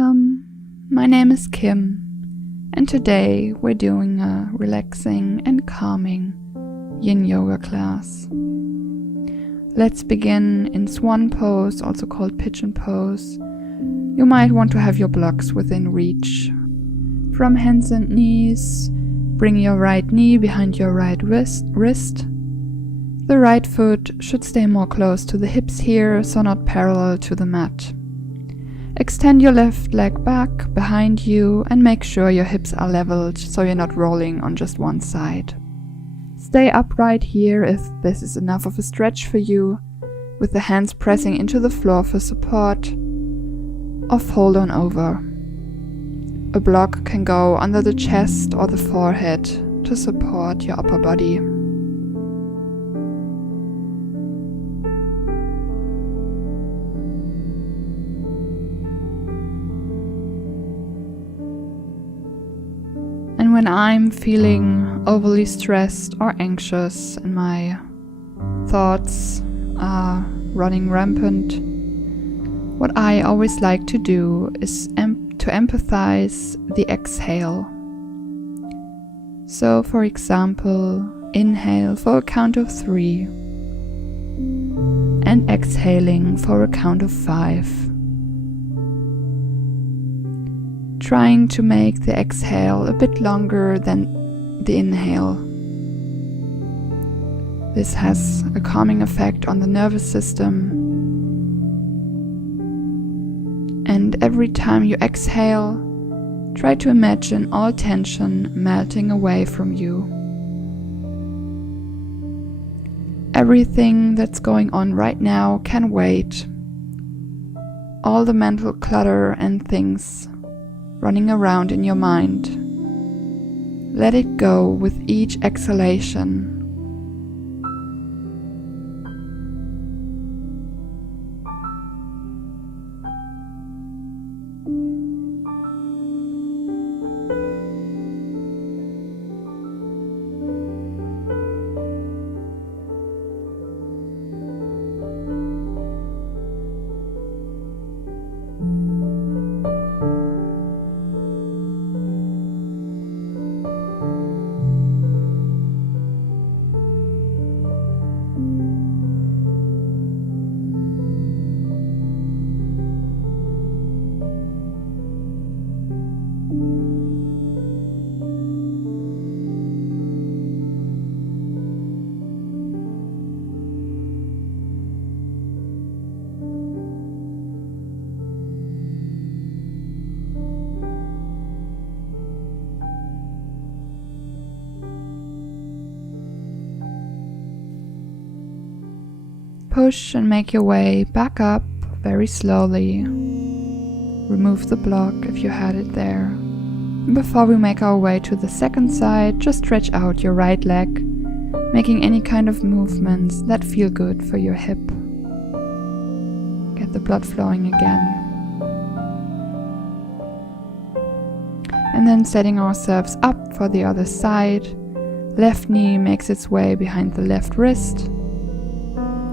Welcome, my name is Kim, and today we're doing a relaxing and calming yin yoga class. Let's begin in swan pose, also called pigeon pose. You might want to have your blocks within reach. From hands and knees, bring your right knee behind your right wrist. The right foot should stay more close to the hips here, so not parallel to the mat. Extend your left leg back behind you and make sure your hips are leveled so you're not rolling on just one side. Stay upright here if this is enough of a stretch for you, with the hands pressing into the floor for support, or fold on over. A block can go under the chest or the forehead to support your upper body. And when I'm feeling overly stressed or anxious and my thoughts are running rampant, what I always like to do is to empathize the exhale. So, for example, inhale for a count of 3 and exhaling for a count of 5. Trying to make the exhale a bit longer than the inhale. This has a calming effect on the nervous system. And every time you exhale, try to imagine all tension melting away from you. Everything that's going on right now can wait. All the mental clutter and things running around in your mind. Let it go with each exhalation. Push and make your way back up very slowly. Remove the block if you had it there. And before we make our way to the second side, just stretch out your right leg, making any kind of movements that feel good for your hip. Get the blood flowing again. And then setting ourselves up for the other side. Left knee makes its way behind the left wrist.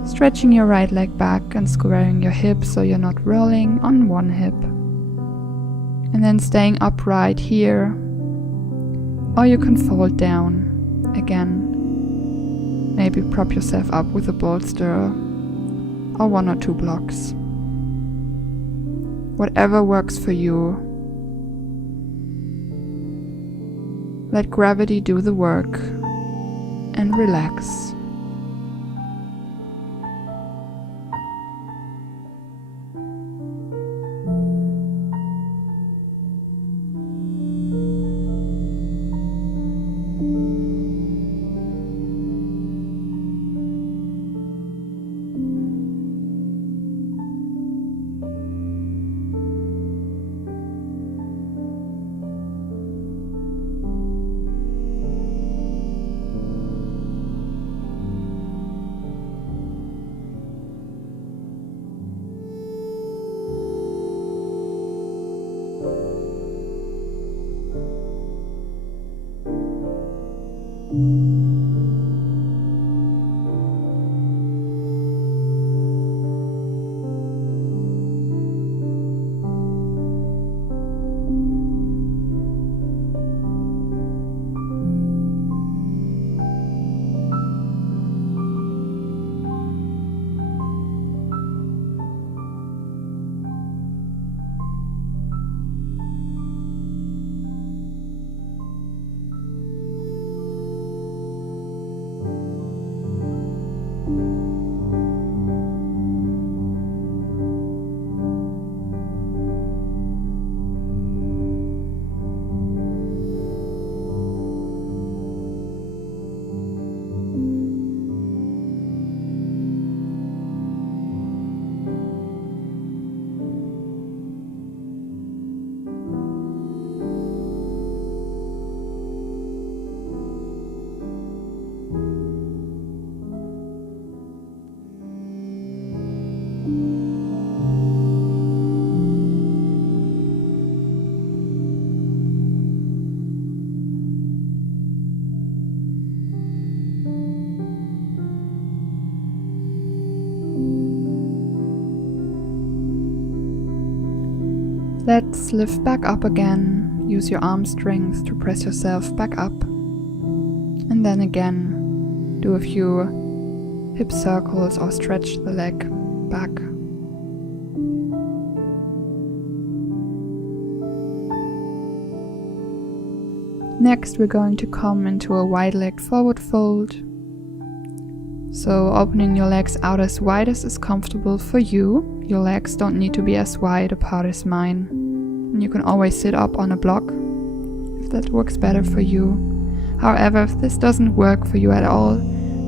Stretching your right leg back and squaring your hips so you're not rolling on one hip. And then staying upright here. Or you can fold down again. Maybe prop yourself up with a bolster or 1 or 2 blocks. Whatever works for you. Let gravity do the work and relax. Let's lift back up again. Use your arm strength to press yourself back up. And then again, do a few hip circles or stretch the leg back. Next, we're going to come into a wide-legged forward fold. So opening your legs out as wide as is comfortable for you. Your legs don't need to be as wide apart as mine. And you can always sit up on a block if that works better for you. However, if this doesn't work for you at all,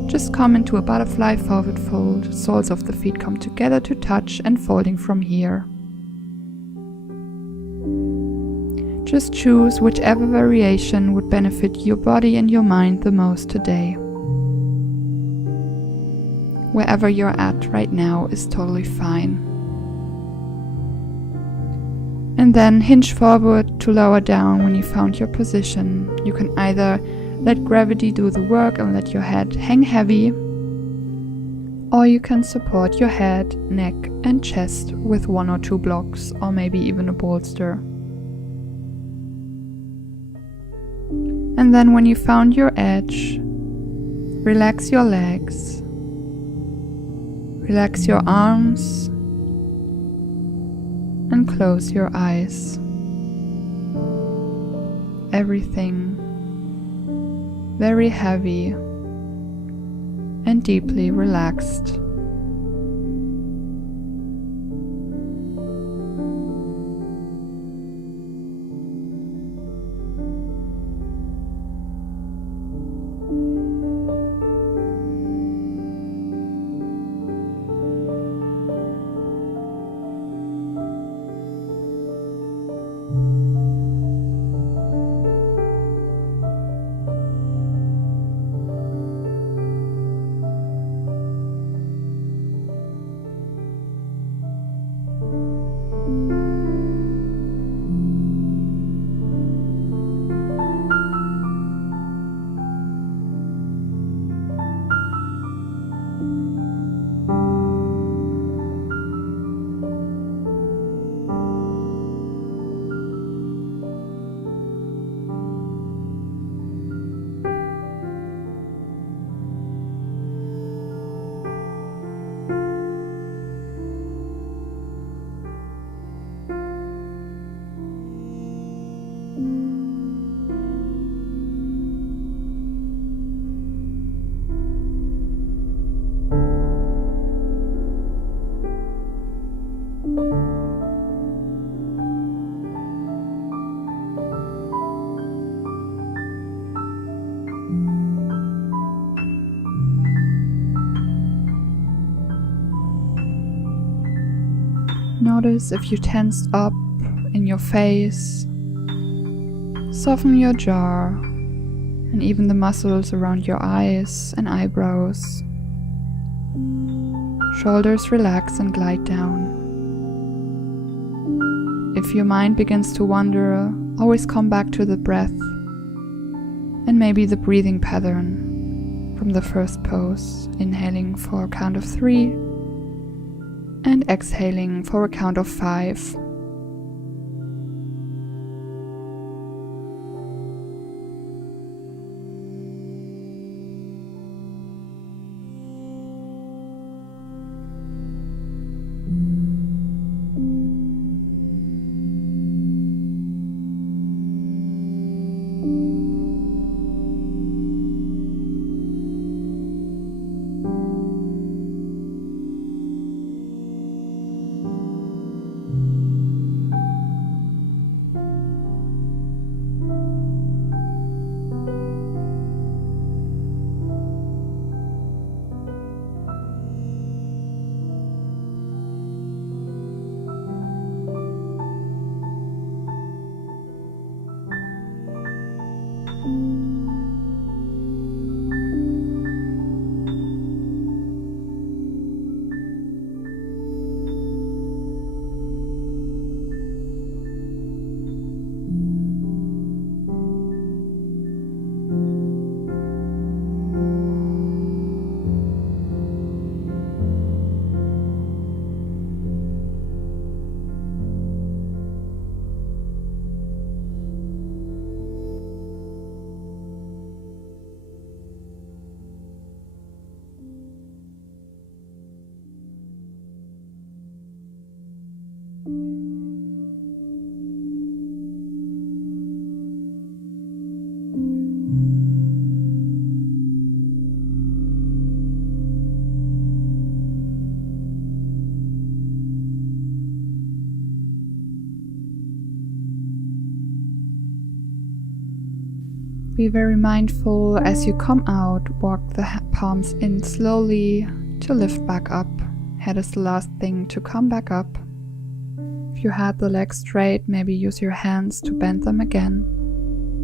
just come into a butterfly forward fold. Soles of the feet come together to touch and folding from here. Just choose whichever variation would benefit your body and your mind the most today. Wherever you're at right now is totally fine. And then hinge forward to lower down when you found your position. You can either let gravity do the work and let your head hang heavy, or you can support your head, neck and chest with 1 or 2 blocks or maybe even a bolster. And then when you found your edge, relax your legs, relax your arms, and close your eyes. Everything very heavy and deeply relaxed. Notice if you tensed up in your face. Soften your jaw and even the muscles around your eyes and eyebrows. Shoulders relax and glide down. If your mind begins to wander, always come back to the breath and maybe the breathing pattern from the first pose, inhaling for a count of 3 and exhaling for a count of 5. Be very mindful as you come out, walk the palms in slowly to lift back up. Head is the last thing to come back up. If you had the legs straight, maybe use your hands to bend them again.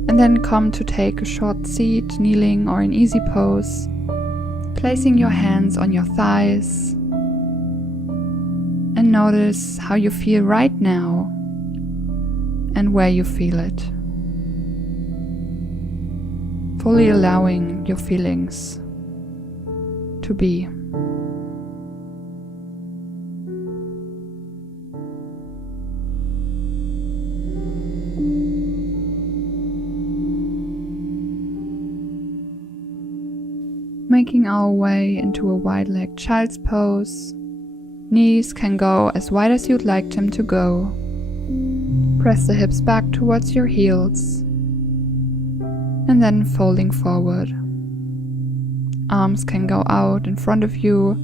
And then come to take a short seat, kneeling or in easy pose, placing your hands on your thighs. And notice how you feel right now and where you feel it. Fully allowing your feelings to be. Making our way into a wide-legged child's pose. Knees can go as wide as you'd like them to go. Press the hips back towards your heels. And then folding forward. Arms can go out in front of you,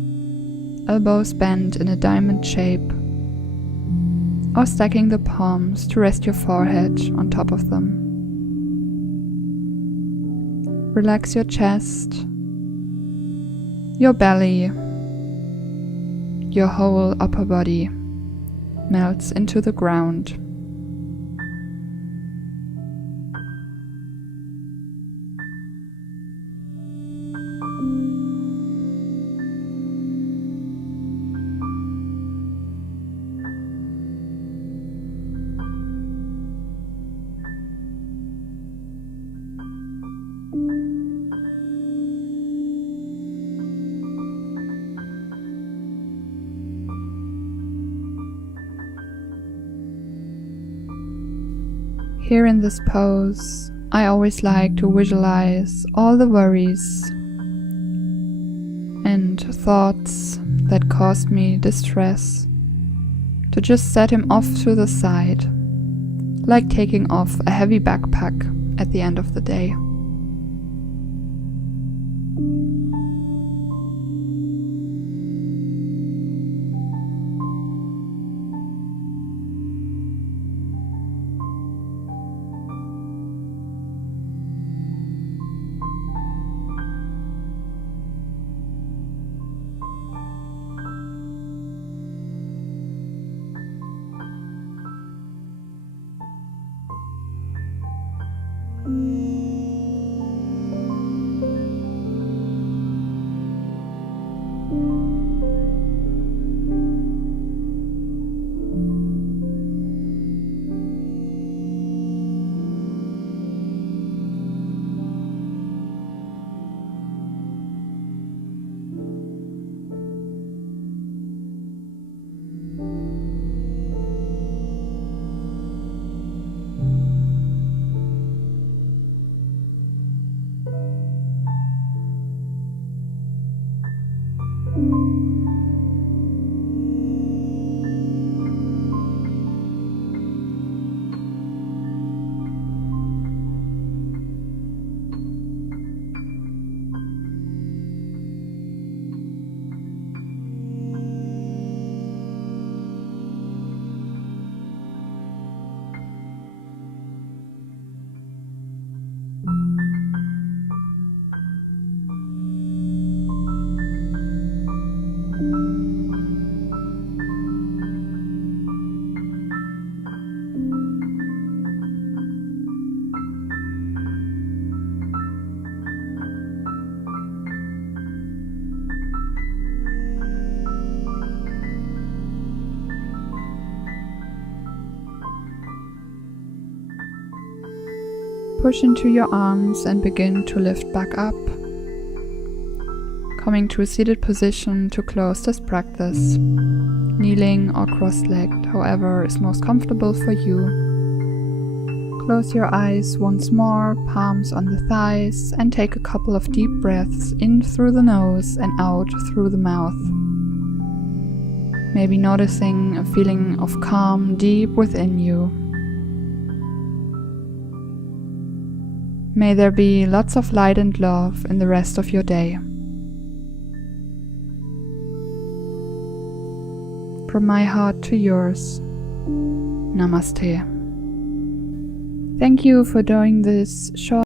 elbows bent in a diamond shape, or stacking the palms to rest your forehead on top of them. Relax your chest, your belly, your whole upper body melts into the ground. Here in this pose, I always like to visualize all the worries and thoughts that caused me distress, to just set him off to the side, like taking off a heavy backpack at the end of the day. Push into your arms and begin to lift back up, coming to a seated position to close this practice, kneeling or cross-legged, however is most comfortable for you. Close your eyes once more, palms on the thighs, and take a couple of deep breaths in through the nose and out through the mouth. Maybe noticing a feeling of calm deep within you. May there be lots of light and love in the rest of your day. From my heart to yours, Namaste. Thank you for doing this short